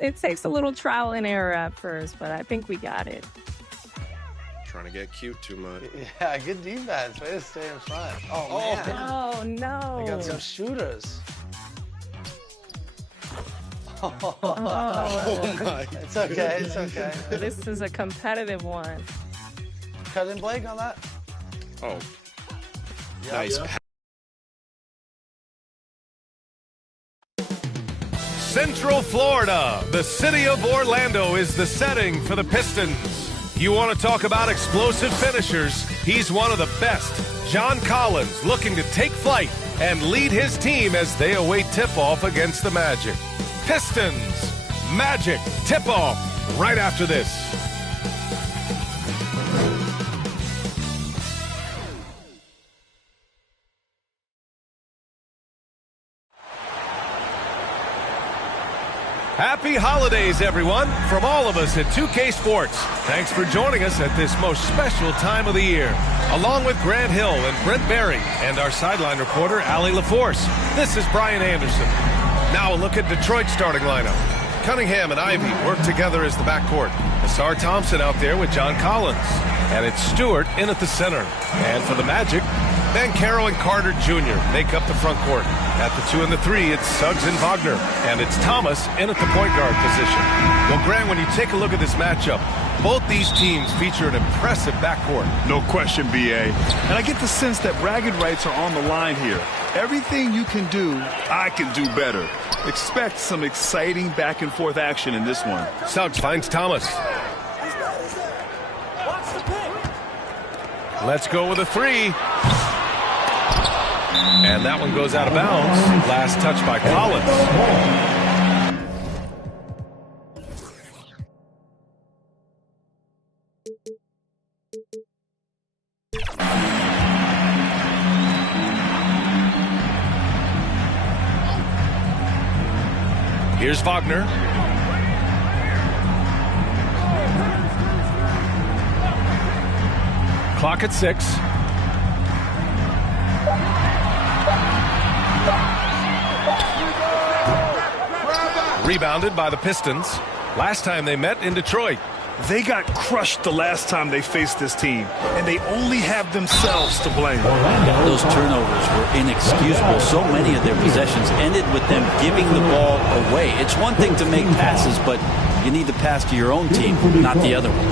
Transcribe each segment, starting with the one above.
It takes a little trial and error at first, but I think we got it. Trying to get cute too much. Yeah, good defense. Way to stay in front. Oh, man. Oh, no. They got some shooters. Oh my. It's okay, it's okay. This is a competitive one. Cut in Blake on that. Oh. Nice. Central Florida, the city of Orlando, is the setting for the Pistons. You want to talk about explosive finishers? He's one of the best. John Collins looking to take flight and lead his team as they await tip-off against the Magic. Pistons, Magic, tip-off right after this. Happy holidays, everyone, from all of us at 2K Sports. Thanks for joining us at this most special time of the year. Along with Grant Hill and Brent Berry and our sideline reporter, Allie LaForce, this is Brian Anderson. Now a look at Detroit's starting lineup. Cunningham and Ivy work together as the backcourt. Asar Thompson out there with John Collins. And it's Stewart in at the center. And for the Magic, Banchero and Carter Jr. make up the front court. At the 2 and the 3, it's Suggs and Wagner. And it's Thomas in at the point guard position. Well, Grant, when you take a look at this matchup, both these teams feature an impressive backcourt. No question, B.A. And I get the sense that bragging rights are on the line here. Everything you can do, I can do better. Expect some exciting back-and-forth action in this one. Suggs finds Thomas. Let's go with a 3. And that one goes out of bounds. Last touch by Collins. Here's Wagner. Clock at 6. Rebounded by the Pistons. Last time they met in Detroit. They got crushed the last time they faced this team, and they only have themselves to blame. Those turnovers were inexcusable. So many of their possessions ended with them giving the ball away. It's one thing to make passes, but you need to pass to your own team, not the other one.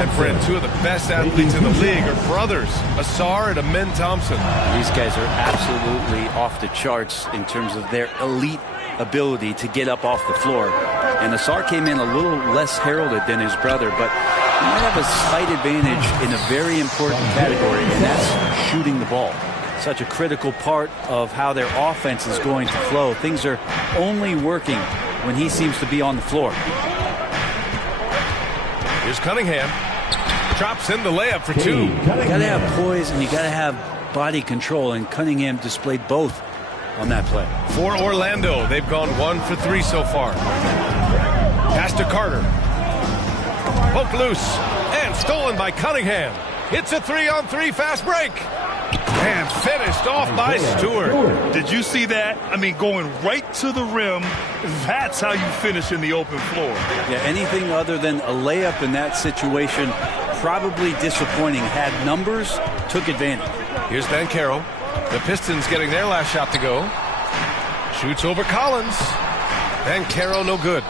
And friend, two of the best athletes in the league are brothers, Asar and Amin Thompson. These guys are absolutely off the charts in terms of their elite ability to get up off the floor. And Asar came in a little less heralded than his brother, but he might have a slight advantage in a very important category, and that's shooting the ball. Such a critical part of how their offense is going to flow. Things are only working when he seems to be on the floor. Here's Cunningham. Drops in the layup for 2. You got to have poise and you got to have body control, and Cunningham displayed both on that play. For Orlando, they've gone 1 for 3 so far. Pass to Carter. Poked loose and stolen by Cunningham. It's a 3-on-3 fast break. And finished off by Stewart. Did you see that? I mean, going right to the rim, that's how you finish in the open floor. Yeah, anything other than a layup in that situation, probably disappointing. Had numbers, took advantage. Here's Banchero. The Pistons getting their last shot to go. Shoots over Collins. Banchero no good.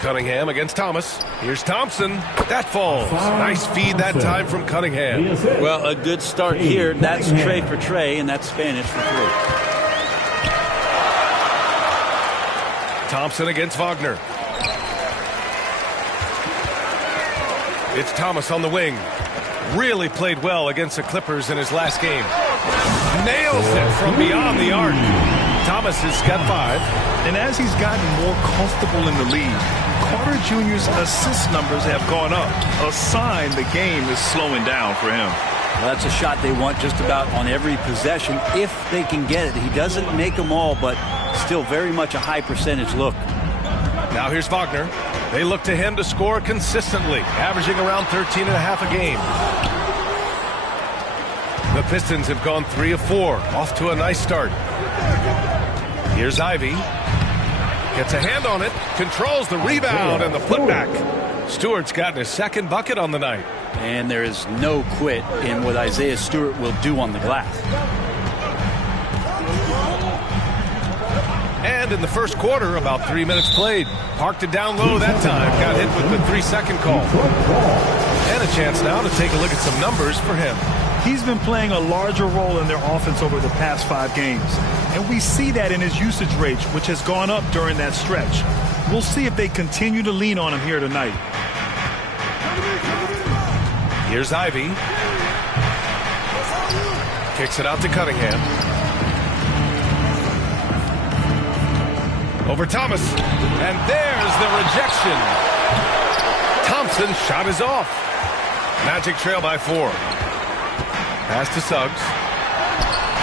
Cunningham against Thomas. Here's Thompson. That falls. Nice feed that time from Cunningham. Well, a good start here. That's Trey for Trey, and that's Spanish for 3. Thompson against Wagner. It's Thomas on the wing. Really played well against the Clippers in his last game. Nails it from beyond the arc. Thomas has got 5. And as he's gotten more comfortable in the league, Carter Jr.'s assist numbers have gone up, a sign the game is slowing down for him. Well, that's a shot they want just about on every possession if they can get it. He doesn't make them all, but still very much a high percentage look. Now here's Wagner. They look to him to score consistently, averaging around 13.5 a game. The Pistons have gone 3 of 4, off to a nice start. Here's Ivy. Gets a hand on it. Controls the rebound and the putback. Stewart's gotten his second bucket on the night. And there is no quit in what Isaiah Stewart will do on the glass. And in the first quarter, about 3 minutes played. Parked it down low that time. Got hit with the 3-second call. And a chance now to take a look at some numbers for him. He's been playing a larger role in their offense over the past 5 games. And we see that in his usage rate, which has gone up during that stretch. We'll see if they continue to lean on him here tonight. Here's Ivy. Kicks it out to Cunningham. Over Thomas. And there's the rejection. Thompson's shot is off. Magic trail by 4. Pass to Suggs.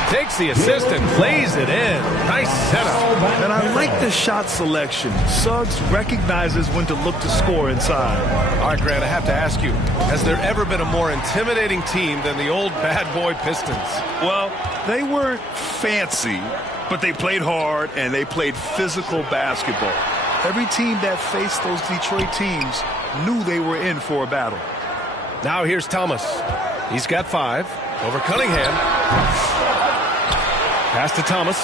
Takes the assist and plays it in. Nice setup. And I like the shot selection. Suggs recognizes when to look to score inside. All right, Grant, I have to ask you, has there ever been a more intimidating team than the old bad boy Pistons? Well, they weren't fancy, but they played hard and they played physical basketball. Every team that faced those Detroit teams knew they were in for a battle. Now here's Thomas. He's got 5. Over Cunningham. Pass to Thomas.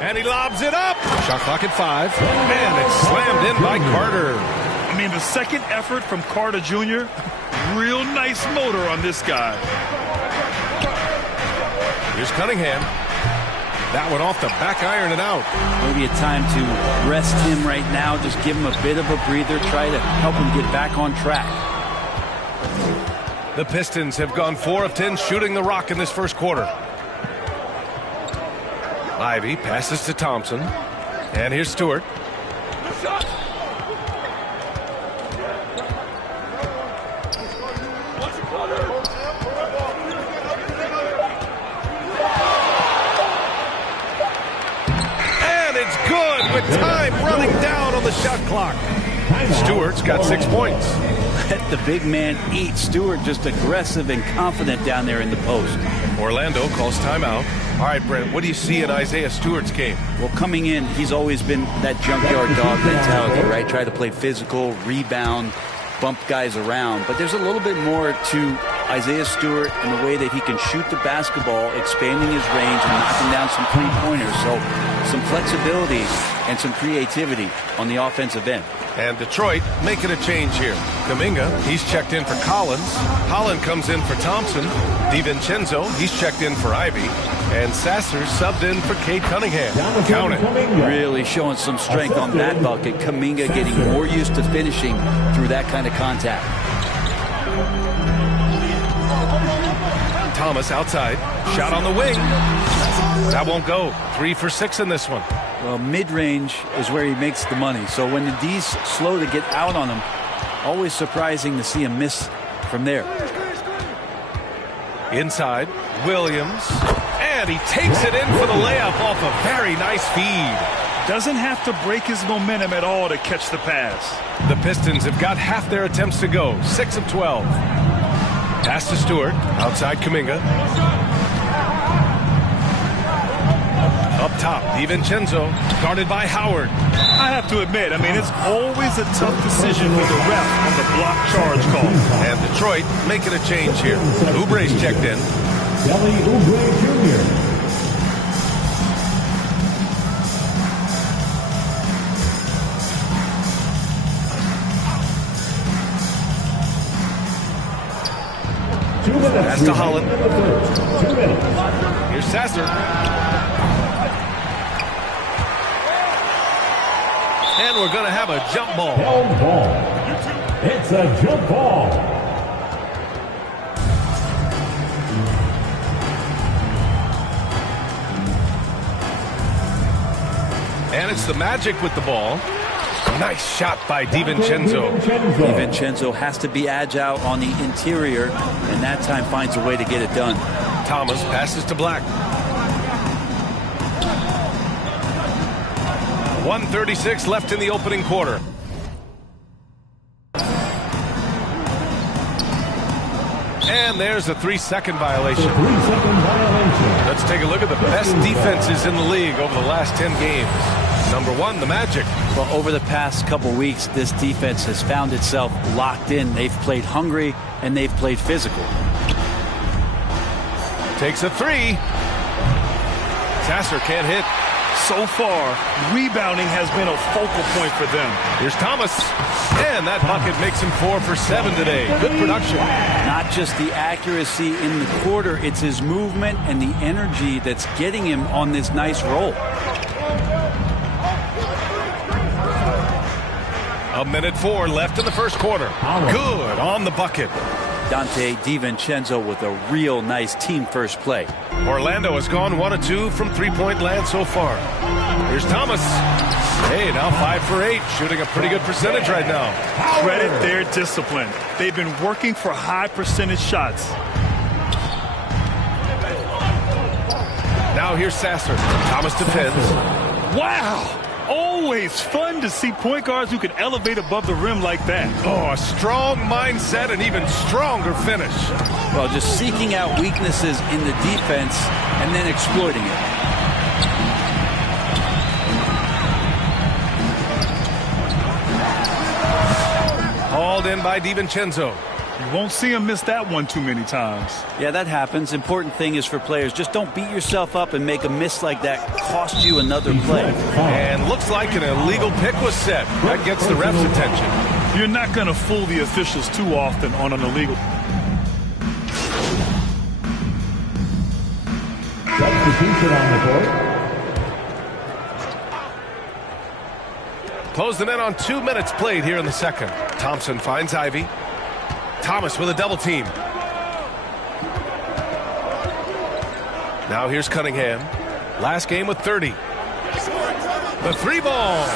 And he lobs it up. Shot clock at 5. And it's slammed in by Carter. I mean, the second effort from Carter Jr., real nice motor on this guy. Here's Cunningham. That one off the back iron and out. Maybe a time to rest him right now. Just give him a bit of a breather. Try to help him get back on track. The Pistons have gone 4 of 10 shooting the rock in this first quarter. Ivy passes to Thompson. And here's Stewart. With time running down on the shot clock. Stewart's got 6 points. Let the big man eat. Stewart just aggressive and confident down there in the post. Orlando calls timeout. All right, Brent, what do you see in Isaiah Stewart's game? Well, coming in, he's always been that junkyard dog mentality, right? Try to play physical, rebound, bump guys around. But there's a little bit more to Isaiah Stewart in the way that he can shoot the basketball, expanding his range and knocking down some three-pointers. So some flexibility and some creativity on the offensive end. And Detroit making a change here. Kuminga, he's checked in for Collins. Holland comes in for Thompson. DiVincenzo, he's checked in for Ivy. And Sasser subbed in for Cade Cunningham. Count it. Really showing some strength on that bucket. Kuminga getting more used to finishing through that kind of contact. Thomas outside. Shot on the wing. That won't go. 3 for 6 in this one. Well, mid-range is where he makes the money. So when the D's slow to get out on him, always surprising to see him miss from there. Inside, Williams. And he takes it in for the layup off a very nice feed. Doesn't have to break his momentum at all to catch the pass. The Pistons have got half their attempts to go. 6 of 12. Pass to Stewart. Outside Kuminga. Up top, DiVincenzo, guarded by Howard. I have to admit, I mean, it's always a tough decision for the ref on the block charge call. And Detroit making a change here. Oubre's checked in. Kelly Oubre Jr. Pass to Holland. Here's Sasser. And we're going to have a jump ball. Held ball. It's a jump ball. And it's the Magic with the ball. Nice shot by DiVincenzo. DiVincenzo has to be agile on the interior, and that time finds a way to get it done. Thomas passes to Black. 1:36 left in the opening quarter. And there's a 3-second violation. 3-second violation. Let's take a look at the best defenses in the league over the last 10 games. Number 1, the Magic. Well, over the past couple weeks, this defense has found itself locked in. They've played hungry and they've played physical. Takes a 3. Sasser can't hit. So far, rebounding has been a focal point for them. Here's Thomas. And that bucket makes him 4 for 7 today. Good production. Not just the accuracy in the quarter, it's his movement and the energy that's getting him on this nice roll. A minute 4 left in the first quarter. Good on the bucket. Dante DiVincenzo with a real nice team-first play. Orlando has gone 1 of 2 from three-point land so far. Here's Thomas. Hey, now 5 for 8, shooting a pretty good percentage right now. Credit their discipline. They've been working for high percentage shots. Now here's Sasser. Thomas defends. Wow! Always fun to see point guards who can elevate above the rim like that. Oh, a strong mindset and even stronger finish. Well, just seeking out weaknesses in the defense and then exploiting it. Hauled in by DiVincenzo. You won't see him miss that one too many times. Yeah, that happens. Important thing is for players, just don't beat yourself up and make a miss like that cost you another play. And looks like an illegal pick was set. That gets the ref's attention. You're not going to fool the officials too often on an illegal. Substitution on the court. Closing in on 2 minutes played here in the second. Thompson finds Ivy. Thomas with a double team. Now here's Cunningham. Last game with 30. The 3-ball.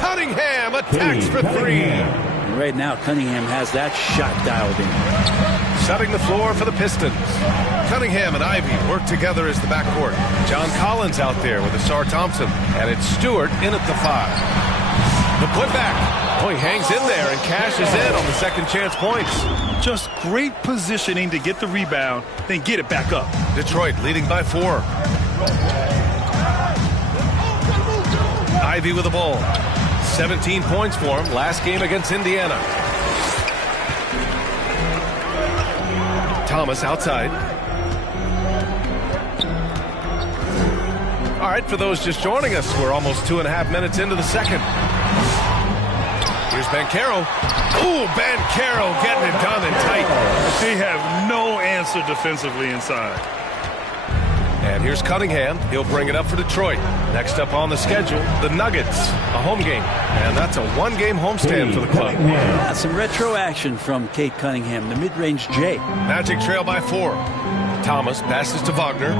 Cunningham attacks for 3. And right now, Cunningham has that shot dialed in. Setting the floor for the Pistons. Cunningham and Ivy work together as the backcourt. John Collins out there with Asar Thompson. And it's Stewart in at the 5. The putback. Oh, he hangs in there and cashes in on the second chance points. Just great positioning to get the rebound, then get it back up. Detroit leading by 4. Ivy with the ball. 17 points for him last game against Indiana. Thomas outside. All right, for those just joining us, we're almost 2.5 minutes into the second. Here's Banchero. Ooh, Banchero getting it done and tight. They have no answer defensively inside. And here's Cunningham. He'll bring it up for Detroit. Next up on the schedule, the Nuggets, a home game. And that's a 1-game homestand for the club. Yeah, some retro action from Kate Cunningham, the mid-range J. Magic trail by 4. Thomas passes to Wagner.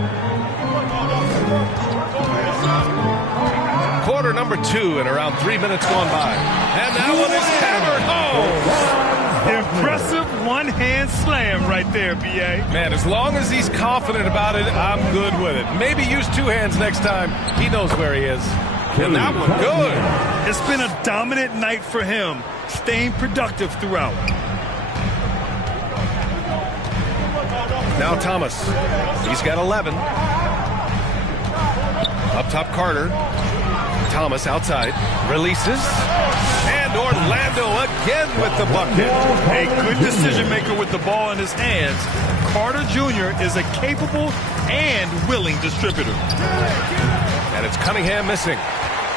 Quarter number 2 and around 3 minutes gone by. And that one is hammered home. Impressive one-hand slam right there, B.A. Man, as long as he's confident about it, I'm good with it. Maybe use 2 hands next time. He knows where he is. And that one, good. It's been a dominant night for him, staying productive throughout. Now Thomas. He's got 11. Up top, Carter. Thomas outside. Releases. And Orlando again with the bucket. A good decision maker with the ball in his hands. Carter Jr. is a capable and willing distributor. And it's Cunningham missing.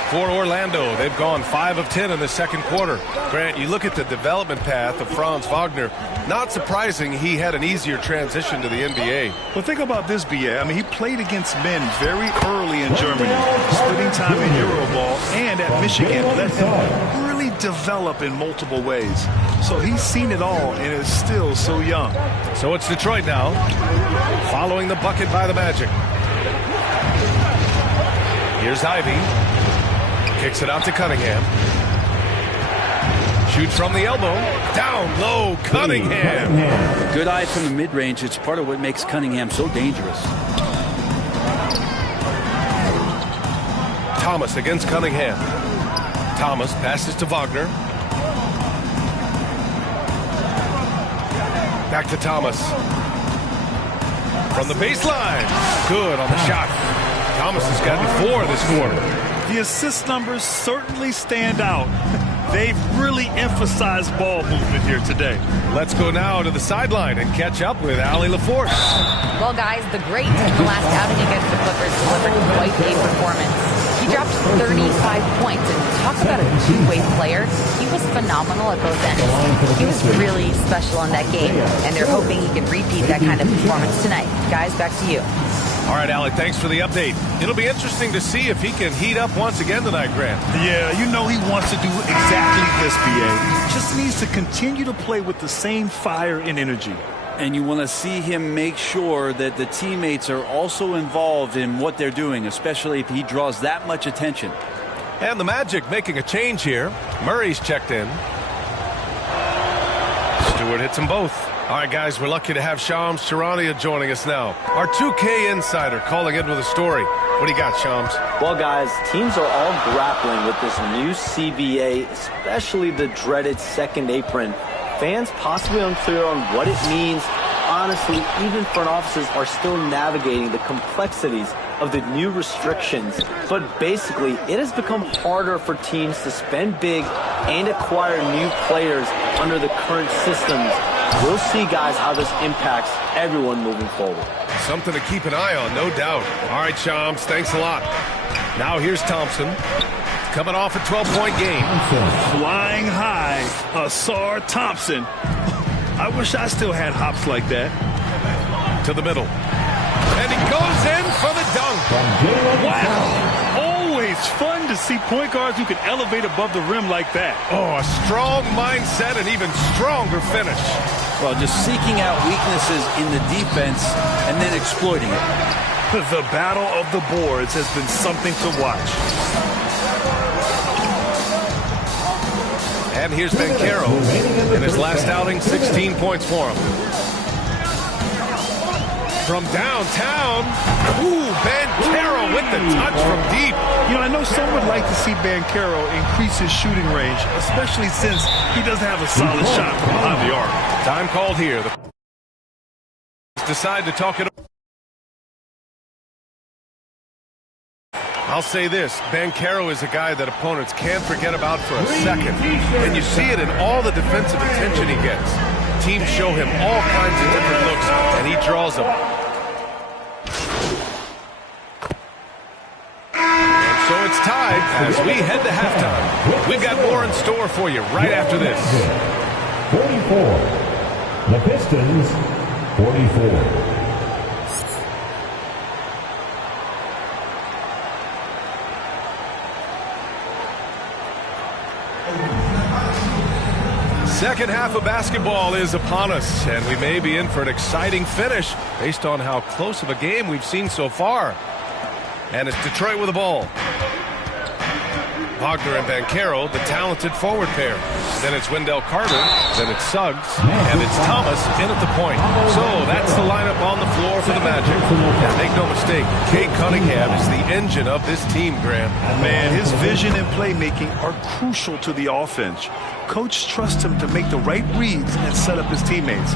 For Orlando, they've gone 5 of 10 in the second quarter. Grant, you look at the development path of Franz Wagner. Not surprising he had an easier transition to the NBA. Well, think about this, B.A. I mean, he played against men very early in Germany, splitting time in Euroball and at Michigan. Let him really develop in multiple ways. So he's seen it all and is still so young. So it's Detroit now, following the bucket by the Magic. Here's Ivy. Kicks it out to Cunningham. Shoots from the elbow. Down low, Cunningham. Good eye from the mid-range. It's part of what makes Cunningham so dangerous. Thomas against Cunningham. Thomas passes to Wagner. Back to Thomas. From the baseline. Good on the shot. Thomas has gotten 4 this quarter. The assist numbers certainly stand out. They've really emphasized ball movement here today. Let's go now to the sideline and catch up with Allie LaForce. Well, guys, the great in the last outing against the Clippers delivered quite a performance. He dropped 35 points, and talk about a two-way player. He was phenomenal at both ends. He was really special in that game, and they're hoping he can repeat that kind of performance tonight. Guys, back to you. All right, Allie, thanks for the update. It'll be interesting to see if he can heat up once again tonight, Grant. Yeah, you know he wants to do exactly this, BA. Just needs to continue to play with the same fire and energy. And you want to see him make sure that the teammates are also involved in what they're doing, especially if he draws that much attention. And the Magic making a change here. Murray's checked in. Stewart hits them both. All right, guys, we're lucky to have Shams Charania joining us now. Our 2K insider calling in with a story. What do you got, Shams? Well, guys, teams are all grappling with this new CBA, especially the dreaded second apron. Fans possibly unclear on what it means. Honestly, even front offices are still navigating the complexities of the new restrictions. But basically, it has become harder for teams to spend big and acquire new players under the current systems. We'll see, guys, how this impacts everyone moving forward. Something to keep an eye on, no doubt. All right, Shams, thanks a lot. Now here's Thompson. Coming off a 12-point game. Flying high, Asar Thompson. I wish I still had hops like that. To the middle. And he goes in for the dunk. Wow. Always fun to see point guards who can elevate above the rim like that. Oh, a strong mindset and even stronger finish. Well, just seeking out weaknesses in the defense and then exploiting it. The battle of the boards has been something to watch. And here's Banchero. In his last outing, 16 points for him. From downtown, ooh, Banchero with the touch from deep. You know, I know some would like to see Banchero increase his shooting range, especially since he doesn't have a solid shot from behind the arc. Time called here. The decide to talk it over. I'll say this, Banchero is a guy that opponents can't forget about for a second. And you see it in all the defensive attention he gets. Teams show him all kinds of different looks, and he draws them. And so it's tied as we head to halftime. We've got more in store for you right after this. 44. The Pistons, 44. Second half of basketball is upon us, and we may be in for an exciting finish based on how close of a game we've seen so far. And it's Detroit with the ball. Wagner and Banchero, the talented forward pair. Then it's Wendell Carter, then it's Suggs, and it's Thomas in at the point. So that's the lineup on the floor for the Magic. And make no mistake, Cade Cunningham is the engine of this team, Graham. Man, his vision and playmaking are crucial to the offense. Coach trusts him to make the right reads and set up his teammates.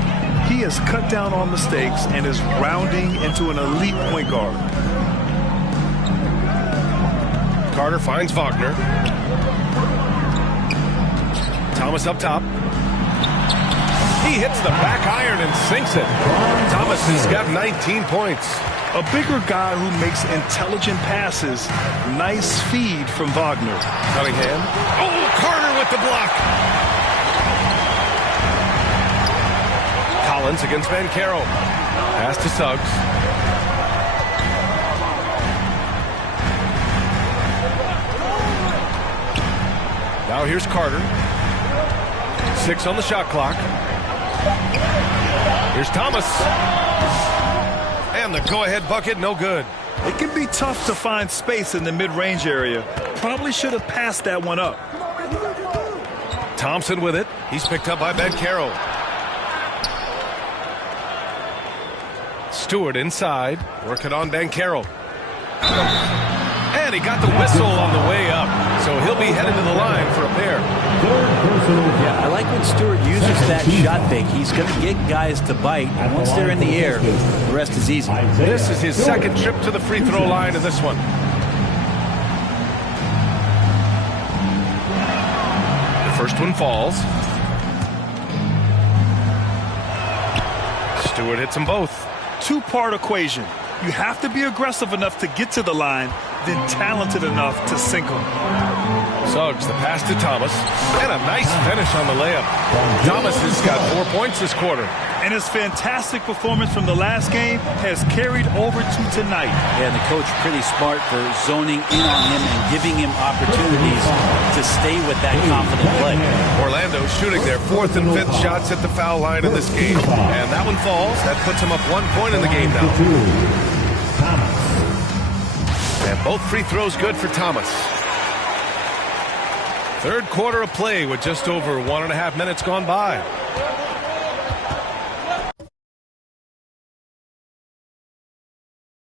He has cut down on mistakes and is rounding into an elite point guard. Carter finds Wagner. Thomas up top. He hits the back iron and sinks it. Thomas has got 19 points. A bigger guy who makes intelligent passes. Nice feed from Wagner. Cunningham. Oh, Carter with the block. Collins against Banchero. Pass to Suggs. Now here's Carter. 6 on the shot clock. Here's Thomas. And the go-ahead bucket, no good. It can be tough to find space in the mid-range area. Probably should have passed that one up. Thompson with it. He's picked up by Banchero. Stewart inside, working on Banchero. And he got the whistle on the way up. So he'll be headed to the line for a pair. Yeah, I like when Stewart uses that shot fake. He's going to get guys to bite, and once they're in the air, the rest is easy. This is his second trip to the free throw line in this one. The first one falls. Stewart hits them both. Two-part equation. You have to be aggressive enough to get to the line, then talented enough to sink them. Suggs the pass to Thomas, and a nice finish on the layup. Thomas has got 4 points this quarter. And his fantastic performance from the last game has carried over to tonight. Yeah, and the coach pretty smart for zoning in on him and giving him opportunities to stay with that confident play. Orlando shooting their 4th and 5th shots at the foul line in this game. And that one falls. That puts him up 1 point in the game now. And both free throws good for Thomas. Third quarter of play with just over 1.5 minutes gone by.